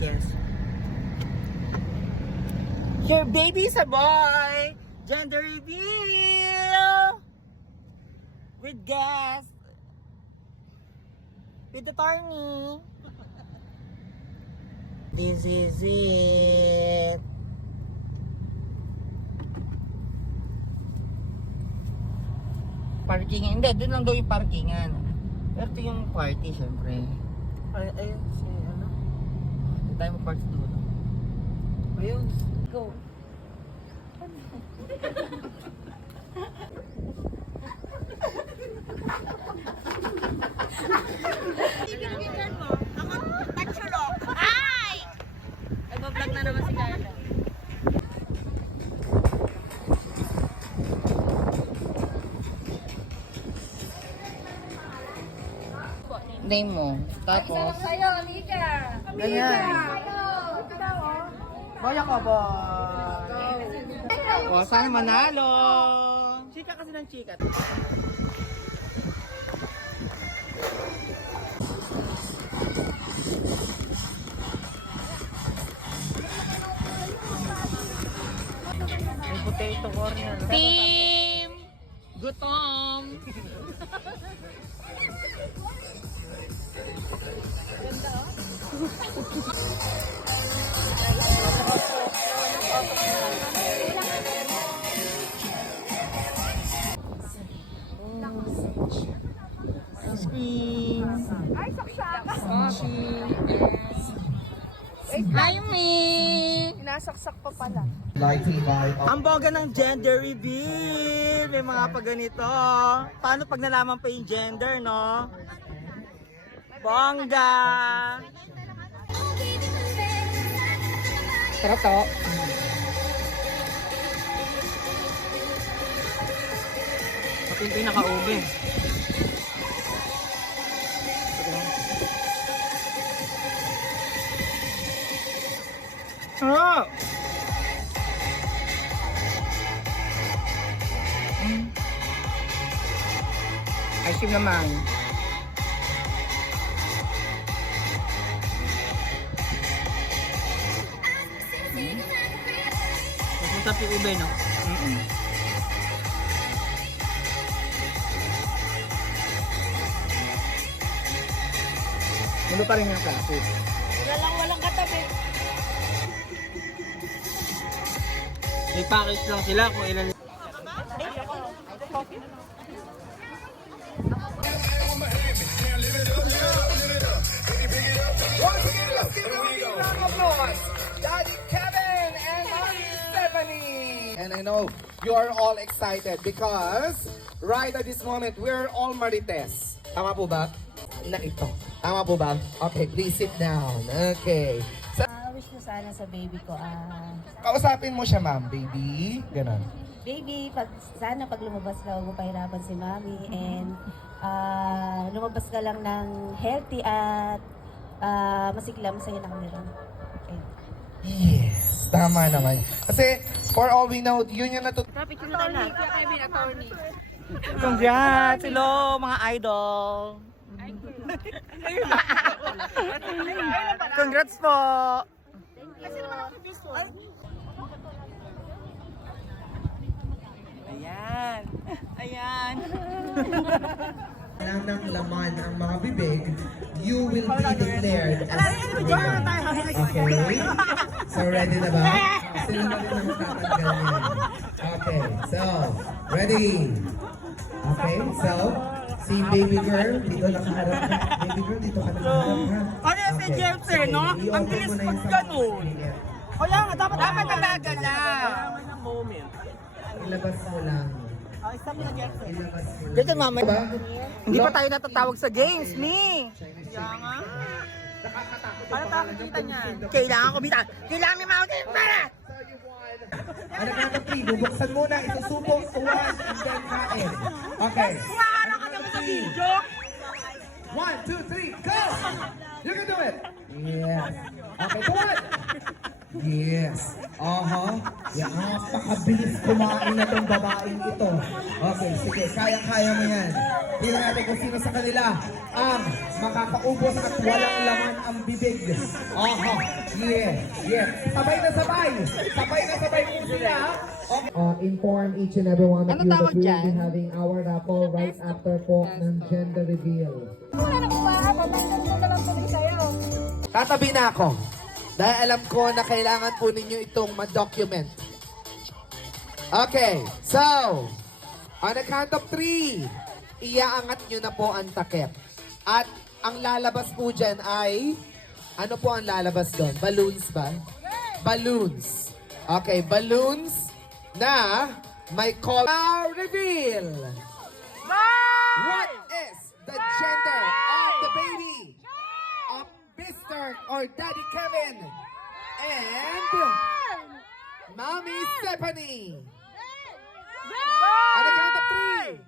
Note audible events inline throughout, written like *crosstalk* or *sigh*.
Yes. Your baby's a boy! Gender reveal! With guest. With attorney. This is it. Parking, hindi, doon lang daw yung parkingan. Pero yung party, syempre. Ay, ayun, si ano? Hindi tayo mag-park sa dulo. Ayun. Go. Ay! Name mo. Tapos, Sa'yo, Lika! ganyan. Boya ka ba? O, sana manalo. Chika kasi ng chika. Gutom! Ice cream. Ay, saksaka. Coffee. Hi, me! Sinasaksak pa pala. Ang boga ng gender reveal. May mga pag ganito. Paano pag nalaman pa yung gender, no? Bongga! Sarap to. Pati yung pinaka-ube. Ah! Mm. Ice cream naman. Mas masarap yung ube, no? Mm-mm. Ano pa rin yung kaso? Wala lang walang katabi. May package lang sila kung ilan Once again, let's give them a big round of applause. Daddy Kevin and Mommy Stephanie. And I know you are all excited because right at this moment, we're all Marites. Tama po ba? Na ito. Tama po ba? Okay, please sit down. Okay. Sana sa baby ko, ah, kausapin mo siya, ma'am, baby. Ganon. baby, pag, sana pag lumabas ka, huwag mo pahirapan si mami and ah, lumabas ka lang ng healthy at ah, masigla, masaya na kami ron. Okay. Yes, tama naman. Kasi, for all we know, yun yung natut... Congrats! Hello, mga idol! Congrats po! Ayan! *laughs* Ayan! *laughs* lang ng laman ang mga bibig, you will be declared as winner. Okay? *laughs* So, ready na ba? Sila na rin ang. Okay, so, ready? Okay, so, si baby girl, dito nakaharap ka. Baby girl, dito ka nakaharap ha. James eh, no? Ang bilis na pag sa- ganun. Kaya nga, dapat dapat talaga na. Ilabas mo lang. Ilabas mo lang. Dito mama. Diba? Hindi pa tayo natatawag sa games, ni. Kaya nga. Paano tayo kita niyan? Kailangan kumita. Kailangan may mountain para! Ano ka na three? Bubuksan muna, isusubok, one, and then kain. Okay. Kumaharap ka naman sa video! One, two, three, go! You can do it! Yes. Okay, one! Yes. Uh-huh. Yan, napakabilis kumain na tong babaeng ito. Okay, sige, kaya-kaya mo yan. Tingnan natin kung sino sa kanila ang makakaubos at walang laman ang bibig. Aha, yeah, yeah. Sabay na sabay. Sabay na sabay po sila. Okay. Uh, inform each and every one of Ano you that we will be having our raffle right after po ng gender reveal. Tatabi na ako. Dahil alam ko na kailangan po ninyo itong ma-document. Okay, so, on the count of three, iaangat nyo na po ang takip. At ang lalabas po dyan ay, ano po ang lalabas doon? Balloons ba? Balloons. Okay, balloons na may call. Now, reveal! What is the gender of the baby? Mr. or Daddy Kevin and Mommy Stephanie. On the count of three.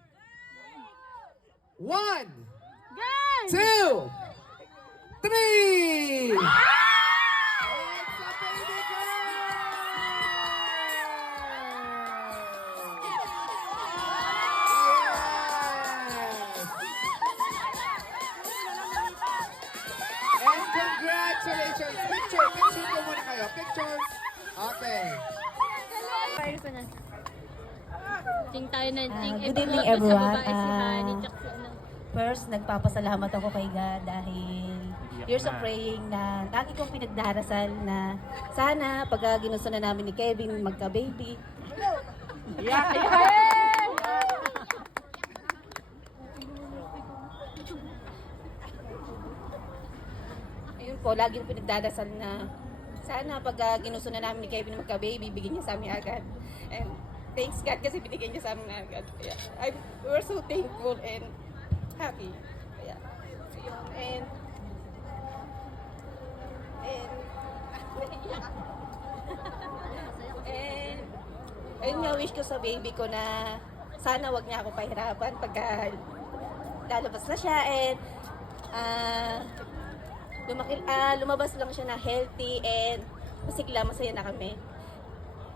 One, two, three. Ting tayo na, Ah, good ipag- evening, sa everyone. babae si Honey, tsaka si ano. First, nagpapasalamat ako kay God dahil years of praying na lagi kong pinagdarasal na sana pag ginusto na namin ni Kevin magka-baby. Ayun po, lagi kong pinagdarasal na sana pag ah, ginusto na namin ni Kevin magka-baby, bigyan niya sa amin agad. And thanks God kasi binigyan niya sa amin agad. Kaya, I'm, we're so thankful and happy. Kaya, yun. And, and, *laughs* and, ayun nga wish ko sa baby ko na sana wag niya ako pahirapan pagka lalabas na siya and ah lumaki, ah, lumabas lang siya na healthy and masigla, masaya na kami.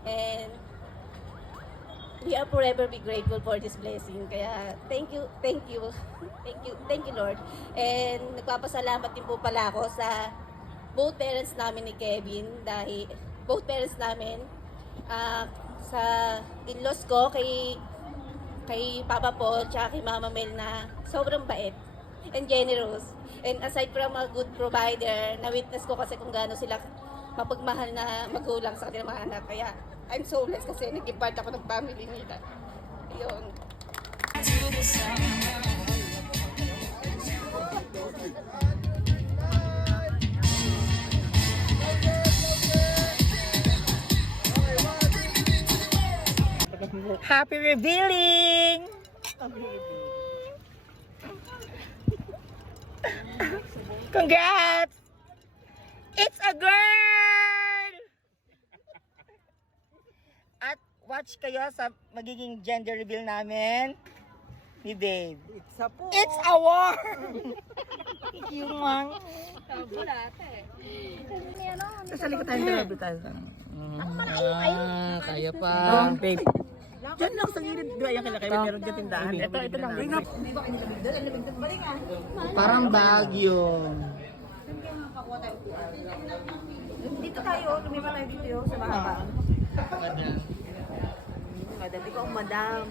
And we are forever be grateful for this blessing. Kaya thank you, thank you, *laughs* thank you, thank you Lord. And nagpapasalamat din po pala ako sa both parents namin ni Kevin dahil both parents namin ah, sa in-laws ko kay kay Papa Paul tsaka kay Mama Mel na sobrang bait and generous. And aside from a good provider, na-witness ko kasi kung gaano sila mapagmahal na magulang sa kanilang mga anak. Kaya I'm so blessed kasi naging part ako ng family nila. Yun. Happy revealing! Congrats! It's a girl! At watch kayo sa magiging gender reveal namin ni Babe. It's a po. It's a war! *laughs* Yung Sa likod tayo dalawa tayo. Ah, kaya pa. Oh, babe. Diyan lang sa gilid. Di ba yung kila kayo? Meron ka tindahan. Ito, ito lang. Parang bagyo. Dito tayo, lumipat tayo dito sa mahaba. Madam. Madam, ikaw madam.